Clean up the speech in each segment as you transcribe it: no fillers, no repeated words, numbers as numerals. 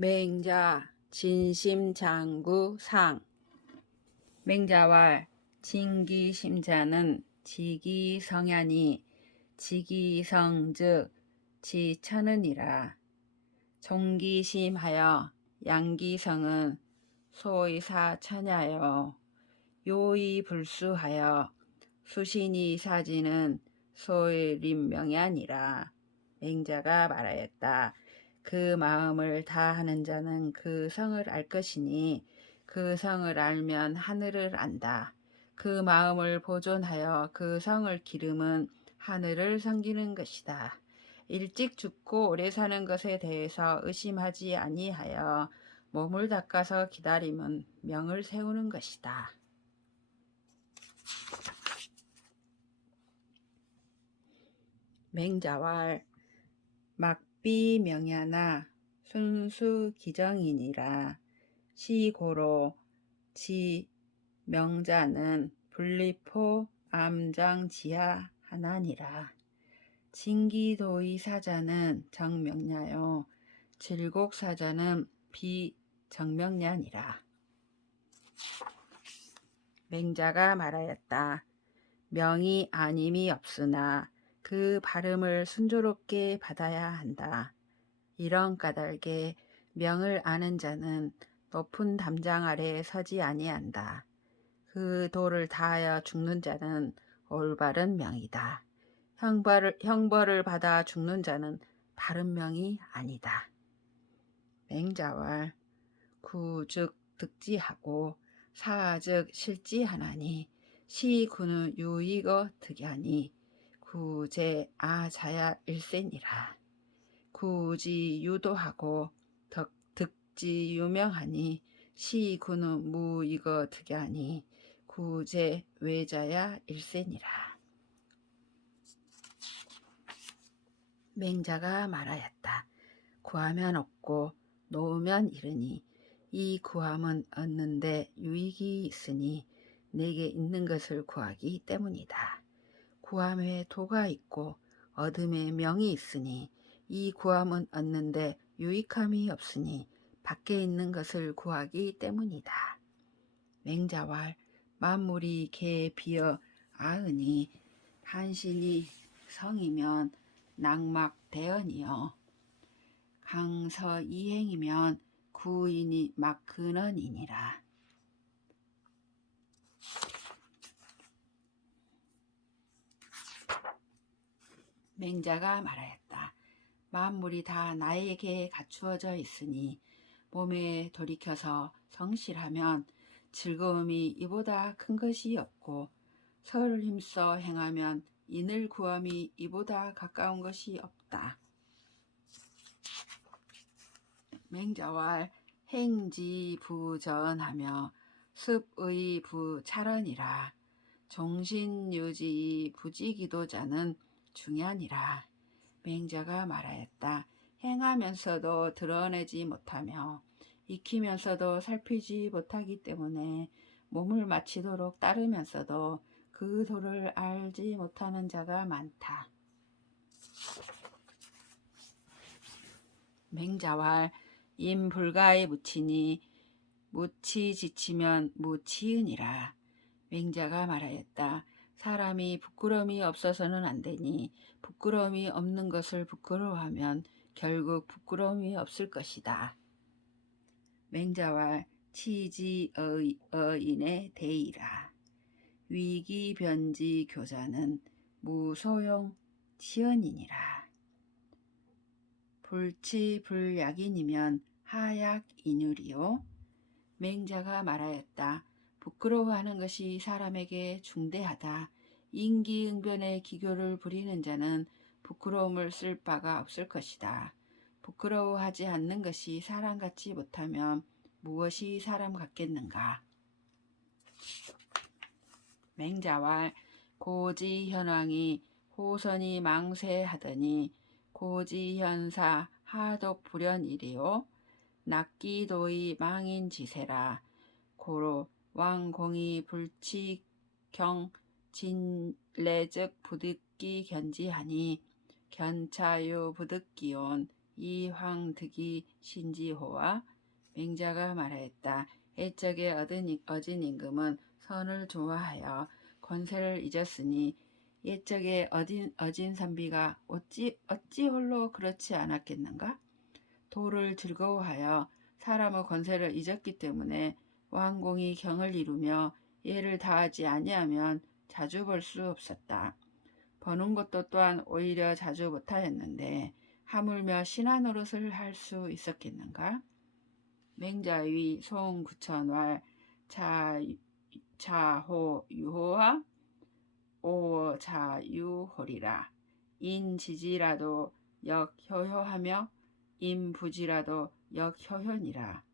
맹자 진심장구상. 맹자왈 진기심자는 지기성야니 지기성 즉 지천은이라. 종기심하여 양기성은 소이사천야여. 요이불수하여 수신이사지는 소이림명야니라. 맹자가 말하였다. 그 마음을 다하는 자는 그 성을 알 것이니 그 성을 알면 하늘을 안다. 그 마음을 보존하여 그 성을 기름은 하늘을 섬기는 것이다. 일찍 죽고 오래 사는 것에 대해서 의심하지 아니하여 몸을 닦아서 기다림은 명을 세우는 것이다. 맹자왈 막비명야나 순수기정이니라. 시고로 지명자는 분리포 암장지하 하나니라. 진기도의사자는 정명야요 질곡사자는 비정명야니라. 맹자가 말하였다. 명이 아님이 없으나 그 발음을 순조롭게 받아야 한다. 이런 까닭에 명을 아는 자는 높은 담장 아래 서지 아니한다. 그 도를 다하여 죽는 자는 올바른 명이다. 형벌을 받아 죽는 자는 바른 명이 아니다. 맹자왈 구즉 득지하고 사즉 실지하나니 시구는 유이거 득야니 구제 아자야 일센이라. 구지 유도하고 득지 유명하니 시구는 무이거 득야니 구제 외자야 일센이라. 맹자가 말하였다. 구하면 얻고 놓으면 이르니 이 구함은 얻는데 유익이 있으니 내게 있는 것을 구하기 때문이다. 구함에 도가 있고 얻음에 명이 있으니 이 구함은 얻는데 유익함이 없으니 밖에 있는 것을 구하기 때문이다. 맹자왈 만물이 개 비어 아으니 한신이 성이면 낙막대언이요 강서이행이면 구인이 막근언이니라. 맹자가 말하였다. 만물이 다 나에게 갖추어져 있으니 몸에 돌이켜서 성실하면 즐거움이 이보다 큰 것이 없고 서를 힘써 행하면 인을 구함이 이보다 가까운 것이 없다. 맹자왈 행지부전하며 습의 부찰언이라. 종신유지 부지기도자는 중요하니라. 맹자가 말하였다. 행하면서도 드러내지 못하며 익히면서도 살피지 못하기 때문에 몸을 마치도록 따르면서도 그 도를 알지 못하는 자가 많다. 맹자왈 임불가에 묻히니 묻히 지치면 무치으니라. 맹자가 말하였다. 사람이 부끄러움이 없어서는 안 되니 부끄러움이 없는 것을 부끄러워하면 결국 부끄러움이 없을 것이다. 맹자왈 치지어인의 대이라. 위기변지 교자는 무소용 치언이니라. 불치불약인이면 하약인율이요. 맹자가 말하였다. 부끄러워하는 것이 사람에게 중대하다. 인기응변의 기교를 부리는 자는 부끄러움을 쓸 바가 없을 것이다. 부끄러워하지 않는 것이 사람 같지 못하면 무엇이 사람 같겠는가. 맹자왈 고지현왕이 호선이 망세하더니 고지현사 하독불연이리요. 낙기도의 망인지세라. 고로 왕공이 불치경 진례즉 부득기 견지하니 견차유 부득기온 이황득이 신지호와 맹자가 말하였다. 옛적에 어진 임금은 선을 좋아하여 권세를 잊었으니 옛적에 어진 선비가 어찌 홀로 그렇지 않았겠는가? 도를 즐거워하여 사람의 권세를 잊었기 때문에 왕공이 경을 이루며 예를 다하지 아니하면 자주 벌 수 없었다. 버는 것도 또한 오히려 자주 못하였는데 하물며 신하 노릇을 할 수 있었겠는가? 맹자위 송구천왈 자호유호와 오자유호리라. 인지지라도 역효효하며 인부지라도 역효효니라.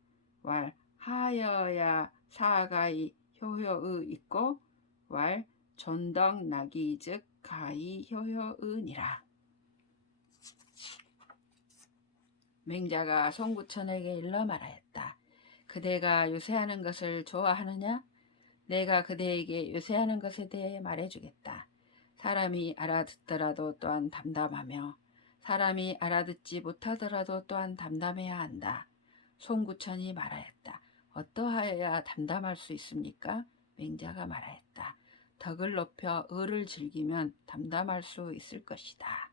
왈 하여야 사가이 효효의 있고 왈 존덕나기 즉 가히 효효의니라. 맹자가 송구천에게 일러 말하였다. 그대가 요새하는 것을 좋아하느냐? 내가 그대에게 요새하는 것에 대해 말해주겠다. 사람이 알아듣더라도 또한 담담하며 사람이 알아듣지 못하더라도 또한 담담해야 한다. 송구천이 말하였다. 어떠하여야 담담할 수 있습니까? 맹자가 말하였다. 덕을 높여 의를 즐기면 담담할 수 있을 것이다.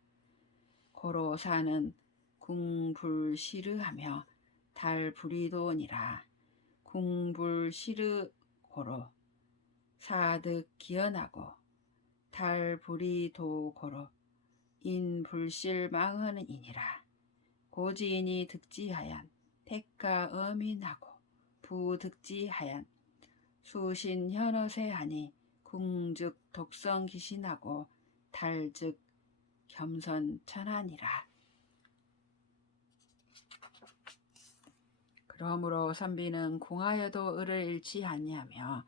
고로 사는 궁불시르하며 달불이도니라. 궁불시르 고로 사득 기연하고 달불이도 고로 인불실망언이니라. 고지인이 득지하얀 택가 어민하고 부득지하얀 수신현어세하니 궁즉 독성기신하고 달즉 겸선천하니라. 그러므로 선비는 궁하여도 의를 잃지 아니하며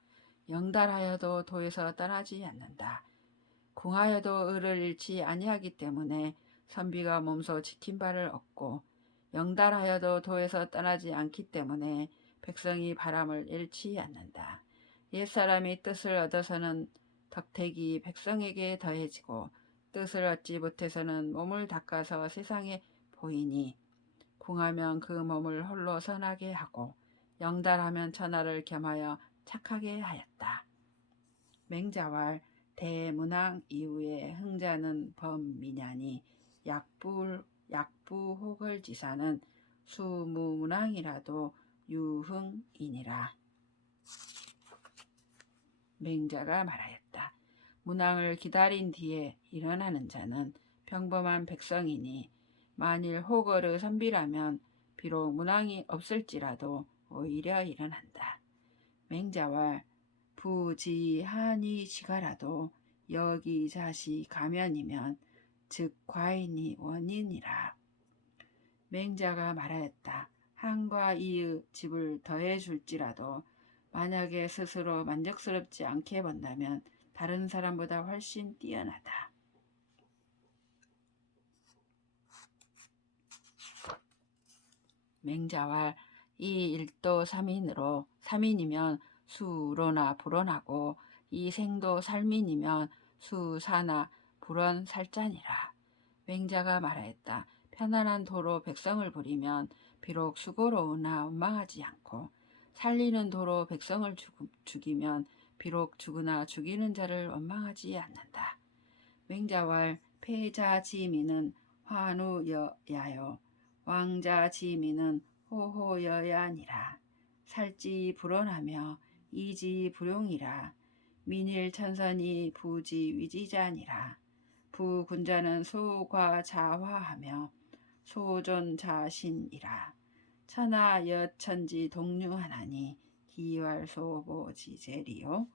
영달하여도 도에서 떠나지 않는다. 궁하여도 의를 잃지 아니하기 때문에 선비가 몸소 지킨 바를 얻고 영달하여도 도에서 떠나지 않기 때문에 백성이 바람을 잃지 않는다. 옛사람이 뜻을 얻어서는 덕택이 백성에게 더해지고 뜻을 얻지 못해서는 몸을 닦아서 세상에 보이니 궁하면 그 몸을 홀로 선하게 하고 영달하면 천하를 겸하여 착하게 하였다. 맹자왈 대문왕 이후에 흥자는 범미냐니 약부혹을지사는 수무문왕이라도 유흥이니라. 맹자가 말하였다. 문왕을 기다린 뒤에 일어나는 자는 평범한 백성이니 만일 호거의 선비라면 비록 문왕이 없을지라도 오히려 일어난다. 맹자왈 부지하니 지가라도 여기자시 가면이면 즉 과인이 원인이라. 맹자가 말하였다. 한과 이의 집을 더해줄지라도 만약에 스스로 만족스럽지 않게 본다면 다른 사람보다 훨씬 뛰어나다. 맹자왈 이 일도 3인으로 3인이면 수로나 불원하고 이 생도 살민이면 수사나 불원 살자니라. 맹자가 말하였다. 편안한 도로 백성을 부리면 비록 수고로우나 원망하지 않고 살리는 도로 백성을 죽이면 비록 죽으나 죽이는 자를 원망하지 않는다. 맹자왈 패자지미는 환우여야요 왕자지미는 호호여야니라. 살지 불원하며 이지불용이라. 민일천선이 부지위지자니라. 부군자는 소과자화하며 소존자신이라. 천하여천지 동류하나니 기왈소보지제리요.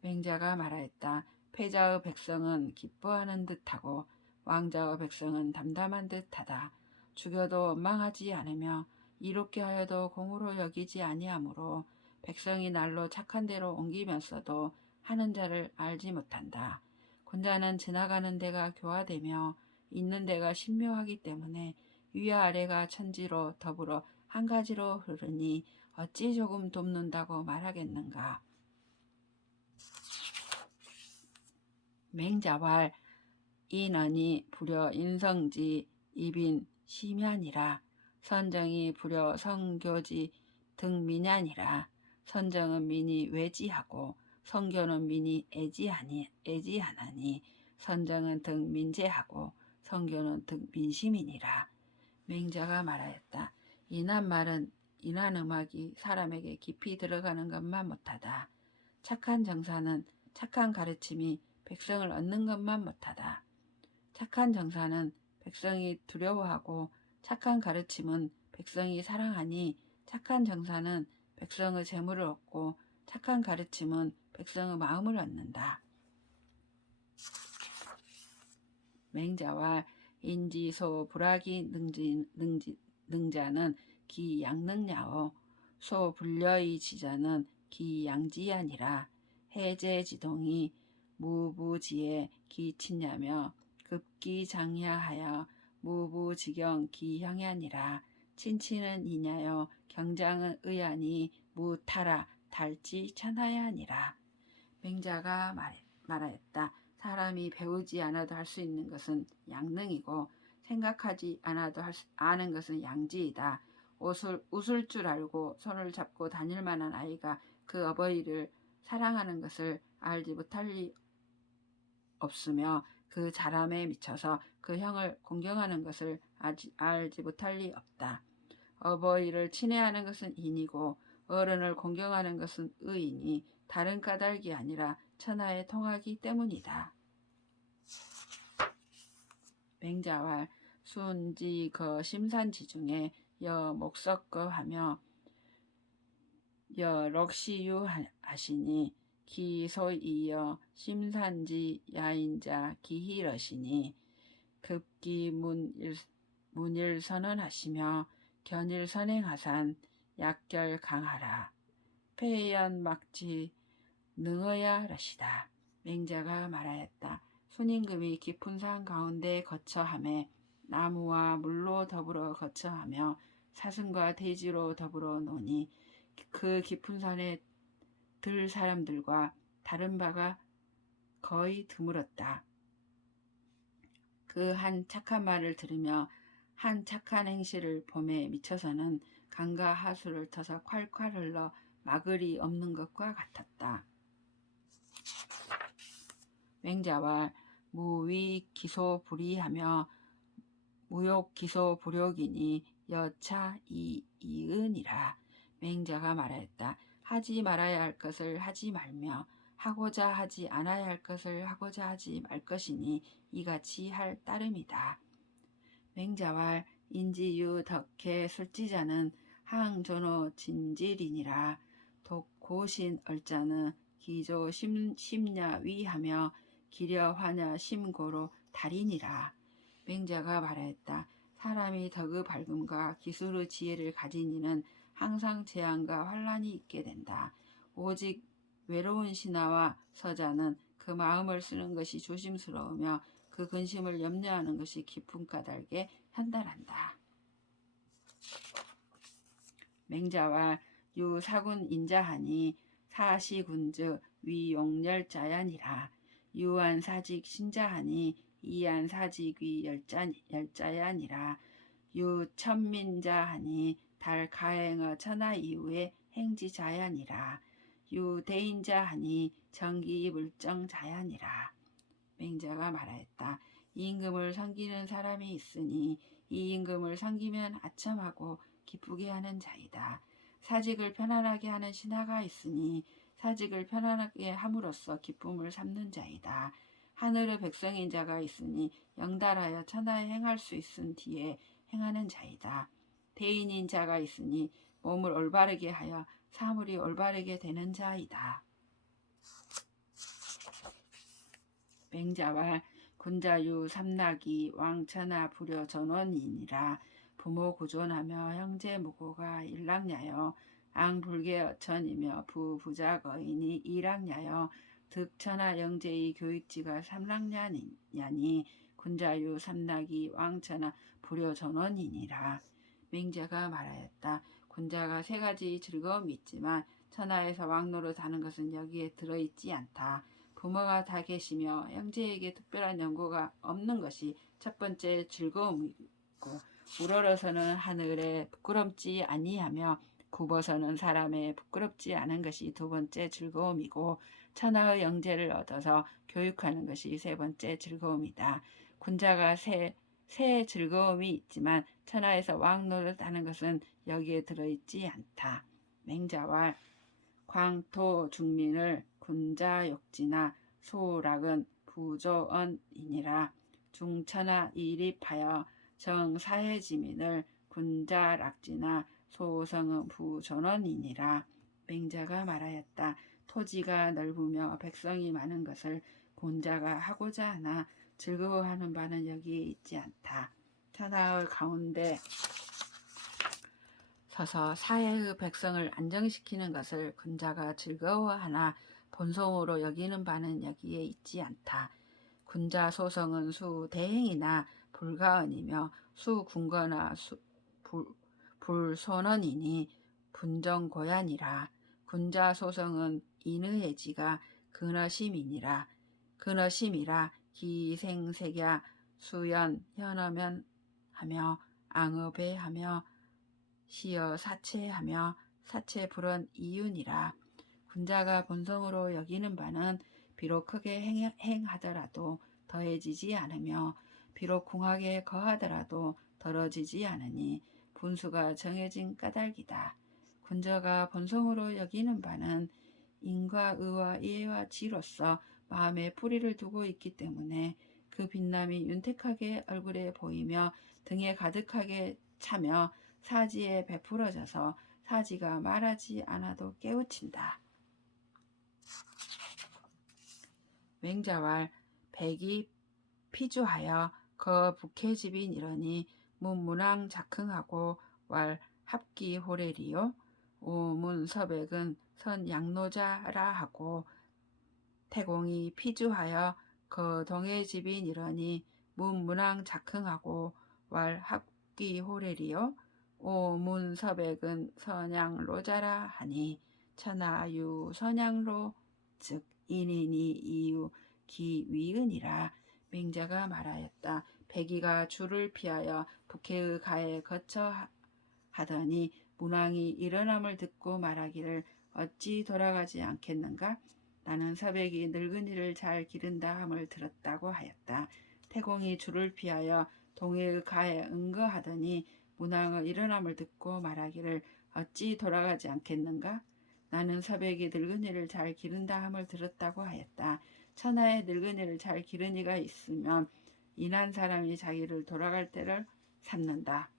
맹자가 말하였다. 패자의 백성은 기뻐하는 듯하고 왕자의 백성은 담담한 듯하다. 죽여도 원망하지 않으며 이롭게 하여도 공으로 여기지 아니하므로 백성이 날로 착한 대로 옮기면서도 하는 자를 알지 못한다. 군자는 지나가는 데가 교화되며 있는 데가 신묘하기 때문에 위와 아래가 천지로 더불어 한 가지로 흐르니 어찌 조금 돕는다고 말하겠는가. 맹자왈 인언이 불여 인성지 입인 심야니라. 선정이 불여 성교지 등민야니라. 선정은 민이 외지하고 성교는 민이 애지하나니 선정은 등민제하고 성교는 등민심이니라. 맹자가 말하였다. 이낱말은 인한음악이 사람에게 깊이 들어가는 것만 못하다. 착한 정사는 착한 가르침이 백성을 얻는 것만 못하다. 착한 정사는 백성이 두려워하고 착한 가르침은 백성이 사랑하니 착한 정사는 백성의 재물을 얻고 착한 가르침은 백성의 마음을 얻는다. 맹자와 인지소 불악이 능자는 기양능야오 소 불려의 지자는 기양지야니라. 해제지동이 무부지에 기친야며 급기장야하여 무부지경 기형야니라. 친치는 이냐여 경장은 의안이 무타라 달지 천하야니라. 맹자가 말하였다. 사람이 배우지 않아도 할 수 있는 것은 양능이고 생각하지 않아도 아는 것은 양지이다. 웃을 줄 알고 손을 잡고 다닐 만한 아이가 그 어버이를 사랑하는 것을 알지 못할 리 없으며 그 자람에 미쳐서 그 형을 공경하는 것을 알지 못할 리 없다. 어버이를 친애하는 것은 인이고 어른을 공경하는 것은 의이니 다른 까닭이 아니라 천하에 통하기 때문이다. 맹자와 순지 심산지 중에 여 목석거 하며 여 럭시유 하시니 기소이여 심산지 야인자 기희러시니 급기 문일 선언하시며 견일 선행하산 약결 강하라. 폐연 막지 능어야 러시다. 맹자가 말하였다. 순임금이 깊은 산 가운데 거처하며 나무와 물로 더불어 거처하며 사슴과 돼지로 더불어 노니 그 깊은 산에 들 사람들과 다른 바가 거의 드물었다. 그 한 착한 말을 들으며 한 착한 행실을 봄에 미쳐서는 강과 하수를 터서 콸콸 흘러 막을이 없는 것과 같았다. 맹자와 무위 기소 불이하며 무욕 기소 불욕이니 여차 이은이라. 맹자가 말하였다. 하지 말아야 할 것을 하지 말며 하고자 하지 않아야 할 것을 하고자 하지 말 것이니 이같이 할 따름이다. 맹자와 인지유 덕해 술지자는 항존호 진질이니라. 독고신 얼자는 기조 심야 위하며 기려 화냐 심고로 달이니라. 맹자가 말하였다. 사람이 덕의 밝음과 기술의 지혜를 가진 이는 항상 재앙과 환란이 있게 된다. 오직 외로운 신하와 서자는 그 마음을 쓰는 것이 조심스러우며 그 근심을 염려하는 것이 깊은 까닭에 현달한다. 맹자와 유사군 인자하니 사시군즉 위용열자야니라. 유한사직 신자하니 이한사직위 열자야니라. 유천민자하니 달가행어 천하 이후에 행지자야니라. 유대인자하니 정기물정자야니라. 맹자가 말하였다. 임금을 섬기는 사람이 있으니 이 임금을 섬기면 아첨하고 기쁘게 하는 자이다. 사직을 편안하게 하는 신하가 있으니 사직을 편안하게 함으로써 기쁨을 삼는 자이다. 하늘의 백성인 자가 있으니 영달하여 천하에 행할 수 있은 뒤에 행하는 자이다. 대인인 자가 있으니 몸을 올바르게 하여 사물이 올바르게 되는 자이다. 맹자와 군자유 삼락이 왕천하 불효 전원이니라. 부모 구존하며 형제 무고가 일락냐여 앙불계 어천이며 부부자 거인이 일락냐여 득천하 영제의 교육지가 삼락냐니 군자유 삼락이 왕천하 불효 전원이니라. 맹자가 말하였다. 군자가 세 가지 즐거움이 있지만 천하에서 왕노릇 하는 것은 여기에 들어있지 않다. 부모가 다 계시며 형제에게 특별한 연고가 없는 것이 첫 번째 즐거움이고, 우러러서는 하늘에 부끄럽지 아니하며 굽어서는 사람의 부끄럽지 않은 것이 두 번째 즐거움이고, 천하의 영재를 얻어서 교육하는 것이 세 번째 즐거움이다. 군자가 새 즐거움이 있지만 천하에서 왕 노릇하는 것은 여기에 들어있지 않다. 맹자왈 광토 중민을 군자욕지나 소락은 부조언이니라. 중천하 이립하여 정사해지민을 군자락지나 소성은 부존언이니라. 맹자가 말하였다. 토지가 넓으며 백성이 많은 것을 군자가 하고자 하나 즐거워하는 바는 여기에 있지 않다. 천하의 가운데 서서 사회의 백성을 안정시키는 것을 군자가 즐거워하나 본성으로 여기는 바는 여기에 있지 않다. 군자 소성은 수대행이나 불가언이며 수군거나 불손언이니 분정고야니라. 군자 소성은 인의해지가 근어심이니라. 근어심이라. 기생색야 수연 현어면 하며 앙업해하며 시어 사체하며 사체불언 이윤이라. 군자가 본성으로 여기는 바는 비록 크게 행하더라도 더해지지 않으며 비록 궁하게 거하더라도 덜어지지 않으니 분수가 정해진 까닭이다. 군자가 본성으로 여기는 바는 인과 의와 이해와 지로서 마음에 뿌리를 두고 있기 때문에 그 빛남이 윤택하게 얼굴에 보이며 등에 가득하게 차며 사지에 베풀어져서 사지가 말하지 않아도 깨우친다. 맹자왈 백이 피주하여 거북해집인 이러니 문문왕 작흥하고 왈 합기 호래리요. 오문서백은 선 양노자라 하고 태공이 피주하여 거동해집인 이러니 문문왕 작흥하고 왈 합기 호래리요. 오문서백은 선양로자라 하니 천하유 선양로 즉 인인이 이유 기위은이라. 맹자가 말하였다. 백이가 줄을 피하여 북해의 가에 거쳐 하더니 문왕이 일어남을 듣고 말하기를 어찌 돌아가지 않겠는가? 나는 서백이 늙은이를 잘 기른다 함을 들었다고 하였다. 태공이 줄을 피하여 동해의 가에 응거하더니 문왕의 일어남을 듣고 말하기를 어찌 돌아가지 않겠는가? 나는 서백이 늙은이를 잘 기른다 함을 들었다고 하였다. 천하에 늙은이를 잘 기르니가 있으면 인한 사람이 자기를 돌아갈 때를 삼는다.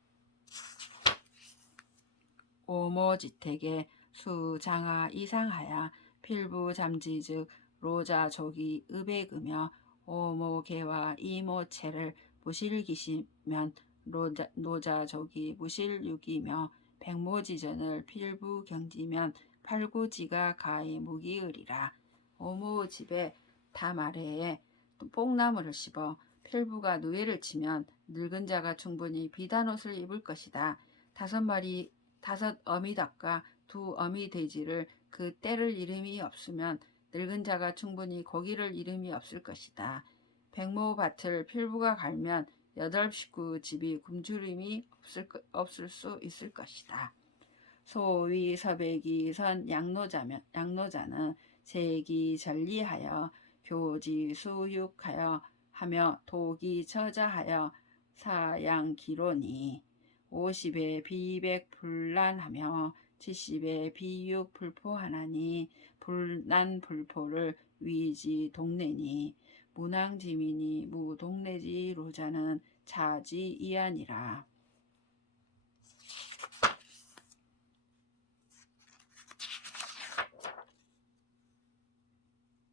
오모지택에 수장하 이상하야 필부잠지 즉 로자족이 의백이며 오모개와 이모체를 무실기시면 노자족이 무실육이며 백모지전을 필부경지면 팔구지가 가히 무기의리라. 오모집에 담아래에 뽕나무를 씹어 필부가 누에를 치면 늙은 자가 충분히 비단옷을 입을 것이다. 다섯 어미닭과 두 어미돼지를 그 때를 이름이 없으면 늙은 자가 충분히 고기를 이름이 없을 것이다. 백모밭을 필부가 갈면 여덟 식구 집이 굶주림이 없을 수 있을 것이다. 소위 서백이 선 양노자는 세기 전리하여 교지 수육하여 하며 도기 처자하여 사양기로니 50에 비백 불난하며 70에 비육 불포하나니 불난 불포를 위지 동네니 문왕지민이 무동네지 로자는 차지 이하니라.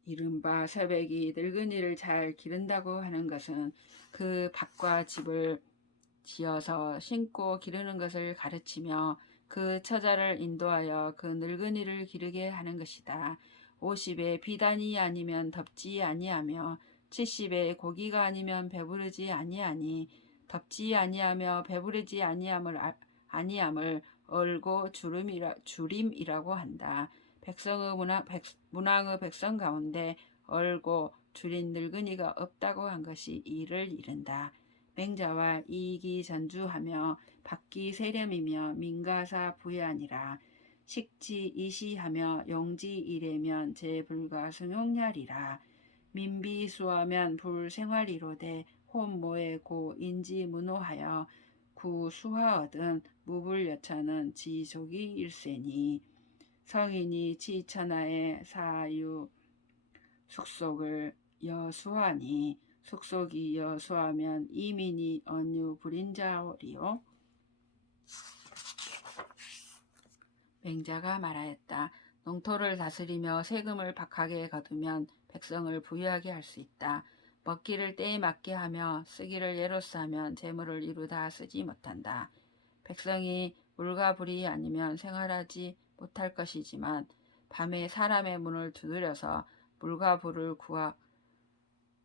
이른바 서백이 늙은이를 잘 기른다고 하는 것은 그 밭과 집을 지어서 심고 기르는 것을 가르치며 그 처자를 인도하여 그 늙은이를 기르게 하는 것이다. 50에 비단이 아니면 덥지 아니하며 70에 고기가 아니면 배부르지 아니하니 덥지 아니하며 배부르지 아니함을 얼고 주림이라고 한다. 백성의 문왕의 백성 가운데 얼고 줄인 늙은이가 없다고 한 것이 이를 이른다. 맹자와 이익이 전주하며 박기 세렴이며 민가사 부야니라. 식지 이시하며 용지 이래면 제불가 승용렬이라. 민비수하면 불생활이로되 혼모에 고 인지문호하여 구수하거든 무불여차는 지족이 일세니. 성인이 지천하에 사유 숙속을 여수하니 숙속이 여수하면 이민이 언유 불인자리요. 맹자가 말하였다. 농토를 다스리며 세금을 박하게 거두면 백성을 부유하게 할 수 있다. 먹기를 때에 맞게 하며 쓰기를 예로써 하면 재물을 이루다 쓰지 못한다. 백성이 물과 불이 아니면 생활하지 못할 것이지만 밤에 사람의 문을 두드려서 물과 불을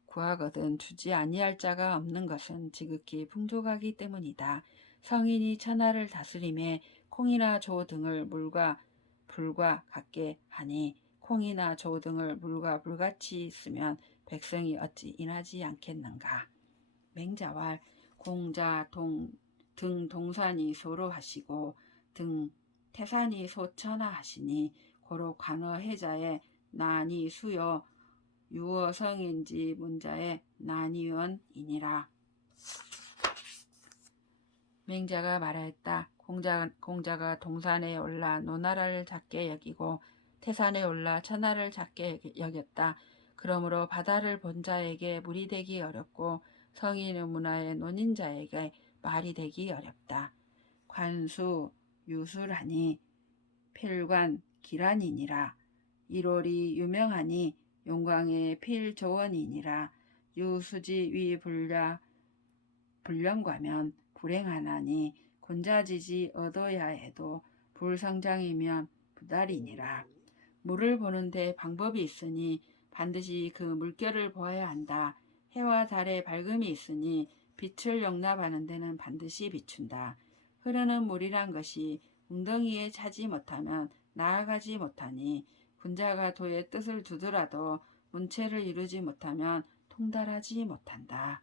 구하거든 주지 아니할 자가 없는 것은 지극히 풍족하기 때문이다. 성인이 천하를 다스림에 콩이나 조 등을 물과 불과 같게 하니 콩이나 조 등을 물과 불같이 쓰면 백성이 어찌 인하지 않겠는가. 맹자왈 공자 등 동산이 소로 하시고 등 태산이 소천하 하시니 고로 관어 해자에 난이 수요 유어성인지 문자에 난이원이니라. 맹자가 말하였다. 공자가 동산에 올라 노나라를 작게 여기고 태산에 올라 천하를 작게 여겼다. 그러므로 바다를 본 자에게 물이 되기 어렵고 성인의 문화의 논인자에게 말이 되기 어렵다. 관수 유술하니 필관 기란이니라. 일월이 유명하니 용광의 필조원이니라. 유수지 위 불령과면 불행하나니 군자지지 얻어야 해도 불성장이면 부달이니라. 물을 보는데 방법이 있으니 반드시 그 물결을 보아야 한다. 해와 달의 밝음이 있으니 빛을 용납하는 데는 반드시 비춘다. 흐르는 물이란 것이 웅덩이에 차지 못하면 나아가지 못하니 군자가 도의 뜻을 두더라도 문체를 이루지 못하면 통달하지 못한다.